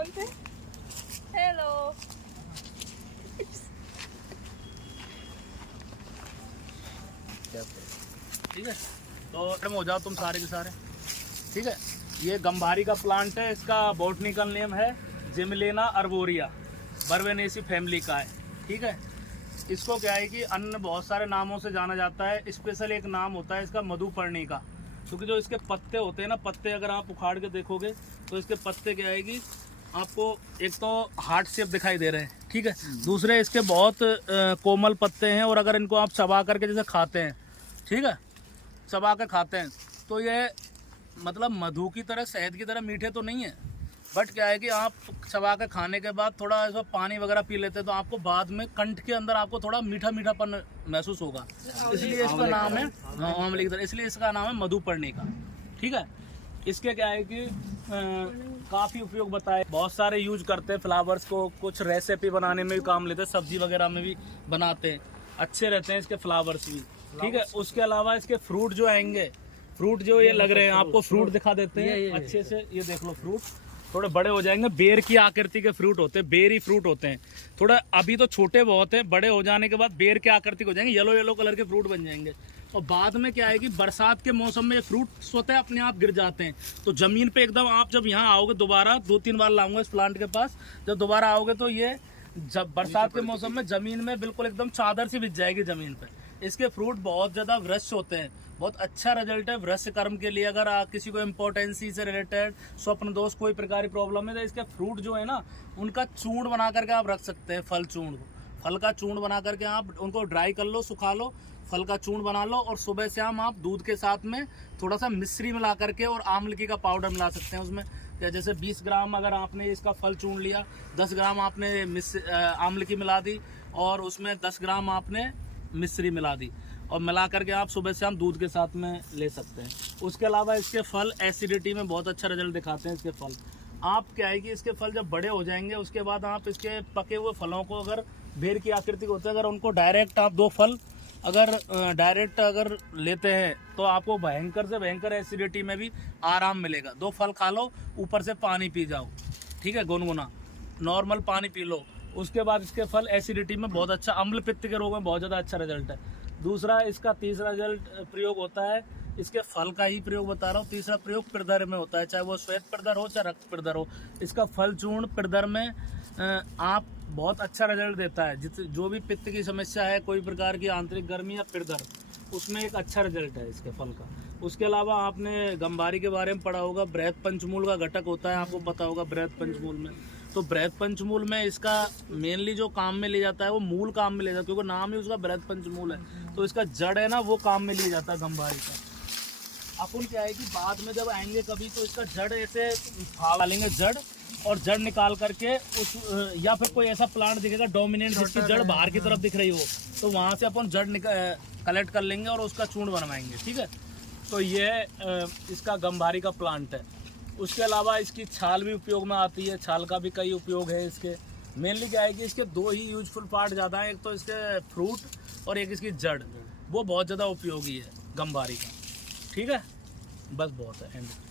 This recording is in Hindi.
फोन से। हेलो। ठीक है, तो खत्म हो जाओ तुम सारे के सारे। ठीक है, ये गंभारी का प्लांट है, इसका बॉटनिकल नेम है जिमलेना अर्बोरिया, बर्बेनेसी फैमिली का है। ठीक है, इसको क्या है कि अन्य बहुत सारे नामों से जाना जाता है, स्पेशल एक नाम होता है इसका मधुपर्णी का, क्योंकि जो इसके पत्ते होते हैं ना, पत्ते अगर आप उखाड़ के देखोगे तो इसके पत्ते क्या है कि आपको एक तो हार्ट शेप दिखाई दे रहे हैं। ठीक है, दूसरे इसके बहुत कोमल पत्ते हैं, और अगर इनको आप चबा करके जैसे खाते हैं, ठीक है, चबा कर खाते हैं तो ये मतलब मधु की तरह, शहद की तरह मीठे तो नहीं है, बट क्या है कि आप चबा के खाने के बाद थोड़ा ऐसा पानी वगैरह पी लेते हैं तो आपको बाद में कंठ के अंदर आपको थोड़ा मीठा मीठापन महसूस होगा, इसलिए इसका नाम है आंवले की तरह, इसलिए इसका नाम है मधुपर्णी का। ठीक है, इसके क्या है कि काफ़ी उपयोग बताए, बहुत सारे यूज करते हैं फ्लावर्स को, कुछ रेसिपी बनाने में भी काम लेते हैं, सब्जी वगैरह में भी बनाते हैं, अच्छे रहते हैं इसके फ्लावर्स भी। ठीक है, उसके अलावा इसके फ्रूट जो आएंगे, फ्रूट जो ये लग रहे हैं आपको, फ्रूट दिखा देते हैं अच्छे से, ये देख लो, फ्रूट थोड़े बड़े हो जाएंगे, बेर की आकृति के फ्रूट होते हैं, बेरी फ्रूट होते हैं, थोड़ा अभी तो छोटे बहुत हैं, बड़े हो जाने के बाद बेर के आकृति हो जाएंगे, येलो येलो कलर के फ्रूट बन जाएंगे। और बाद में क्या है कि बरसात के मौसम में ये फ्रूट स्वतः अपने आप गिर जाते हैं, तो जमीन पे एकदम आप जब यहाँ आओगे दोबारा, 2-3 बार लाऊंगा इस प्लांट के पास, जब दोबारा आओगे तो ये जब बरसात के मौसम में जमीन में बिल्कुल एकदम चादर सी बिछ जाएगी जमीन पे। इसके फ्रूट बहुत ज़्यादा वृक्ष होते हैं, बहुत अच्छा रिजल्ट है वृक्ष कर्म के लिए। अगर किसी को इम्पोर्टेंसी से रिलेटेड, स्वप्न दोष, कोई प्रकार की प्रॉब्लम है तो इसके फ्रूट जो है ना, उनका चूर्ण बना करके आप रख सकते हैं, फल चूर्ण को, फल का चूर्ण बना करके आप उनको ड्राई कर लो, सुखा लो, फल का चूर्ण बना लो, और सुबह शाम आप दूध के साथ में थोड़ा सा मिश्री मिला करके और आमलकी का पाउडर मिला सकते हैं उसमें। जैसे 20 ग्राम अगर आपने इसका फल चूर्ण लिया, 10 ग्राम आपने आमलकी मिला दी, और उसमें 10 ग्राम आपने मिश्री मिला दी, और मिला करके आप सुबह शाम दूध के साथ में ले सकते हैं। उसके अलावा इसके फल एसिडिटी में बहुत अच्छा रिजल्ट दिखाते हैं इसके फल। आप क्या है कि इसके फल जब बड़े हो जाएंगे उसके बाद आप इसके पके हुए फलों को, अगर बेर की आकृति होते हैं, अगर उनको डायरेक्ट आप 2 फल अगर डायरेक्ट अगर लेते हैं तो आपको भयंकर से भयंकर एसिडिटी में भी आराम मिलेगा। 2 फल खा लो, ऊपर से पानी पी जाओ, ठीक है, गुनगुना नॉर्मल पानी पी लो, उसके बाद इसके फल एसिडिटी में बहुत अच्छा, अम्ल पित्त के रोग में बहुत ज़्यादा अच्छा रिजल्ट है। दूसरा इसका तीसरा रिजल्ट प्रयोग होता है, इसके फल का ही प्रयोग बता रहा हूँ, तीसरा प्रयोग पिरदर में होता है, चाहे वो श्वेत पिरदर हो चाहे रक्त पिरदर हो। इसका फल चूर्ण पिरदर में आप बहुत अच्छा रिजल्ट देता है, जो भी पित्त की समस्या है, कोई प्रकार की आंतरिक गर्मी या पिरदर, उसमें एक अच्छा रिजल्ट है इसके फल का। उसके अलावा आपने गंबारी के बारे में पढ़ा होगा, बृहत पंचमूल का घटक होता है, आपको पता होगा बृहत पंचमूल में, तो बृहत पंचमूल में इसका मेनली जो काम में लिया जाता है वो मूल काम में लिया जाता है, क्योंकि नाम ही उसका बृहत पंचमूल है, तो इसका जड़ है ना, वो काम में लिया जाता है गंबारी का। अपन क्या है कि बाद में जब आएंगे कभी तो इसका जड़ ऐसे फाड़ लेंगे, जड़, और जड़ निकाल करके उस, या फिर कोई ऐसा प्लांट दिखेगा डोमिनेंट जिसकी जड़ बाहर की तरफ दिख रही हो, तो वहाँ से अपन जड़ कलेक्ट कर लेंगे और उसका चूर्ण बनवाएंगे। ठीक है, तो ये इसका गंबारी का प्लांट है। उसके अलावा इसकी छाल भी उपयोग में आती है, छाल का भी कई उपयोग है इसके। मेनली क्या है कि इसके 2 ही यूजफुल पार्ट ज़्यादा हैं, एक तो इसके फ्रूट और एक इसकी जड़, वो बहुत ज़्यादा उपयोगी है गंबारी का। ठीक है, बस बहुत है, एंड।